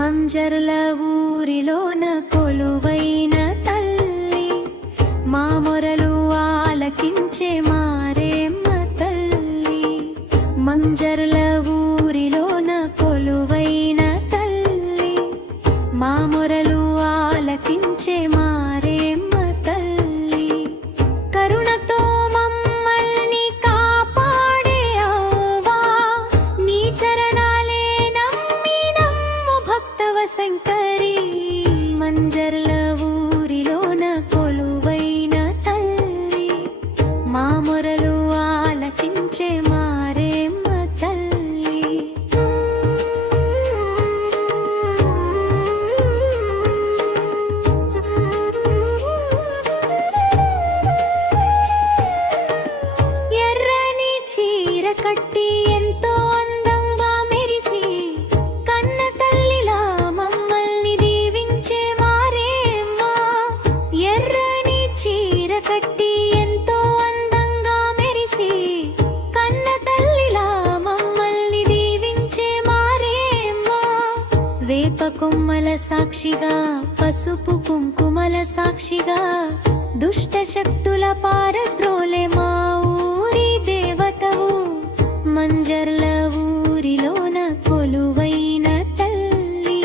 మంజర్ల ఊరిలోన కొలువైన తల్లి, మా మొరలు ఆలకించే మారేమ్మ తల్లి. మంజర్ల ఊరిలోన కొలువైన తల్లి, మా మొరలు ఆలకించే మారేమ్మ తల్లి. కరుణతో మమ్మల్ని కాపాడే అవ్వా, నీ చరణాలే నమ్మినమ్ము భక్తవ శంకరి. మంజర్ల ఊరిలోన కొలువైన తల్లి, మా మొరలు ఆలకించే మారేమ్మ తల్లి. ఎర్రని చీర కట్టి ఎంతో అందంగా మెరిసి, కన్న తల్లిలా మమ్మల్ని దీవించే మారేమ్మ. ఎర్రని చీర కట్టి ఎంతో అందంగా మెరిసి, కన్న తల్లిలా మమ్మల్ని దీవించే మారేమ్మ. వేప కొమ్మల సాక్షిగా, పసుపు కుంకుమల సాక్షిగా, దుష్ట శక్తుల పారద్రోలే మా ఊరి దేవతవు. మంజర్ల ఊరిలోన కొలువైన తల్లి,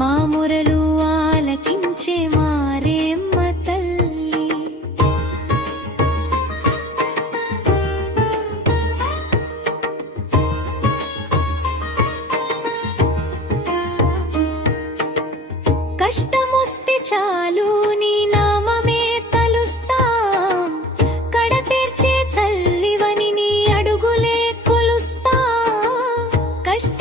మా మొరలు ఆలకించే మారేమ్మ తల్లి. కష్టమొస్తే చాలు నీ నామమే తలుస్తాం, కడ తీర్చే తల్లివని నీ అడుగులే కొలుస్తాం. కష్ట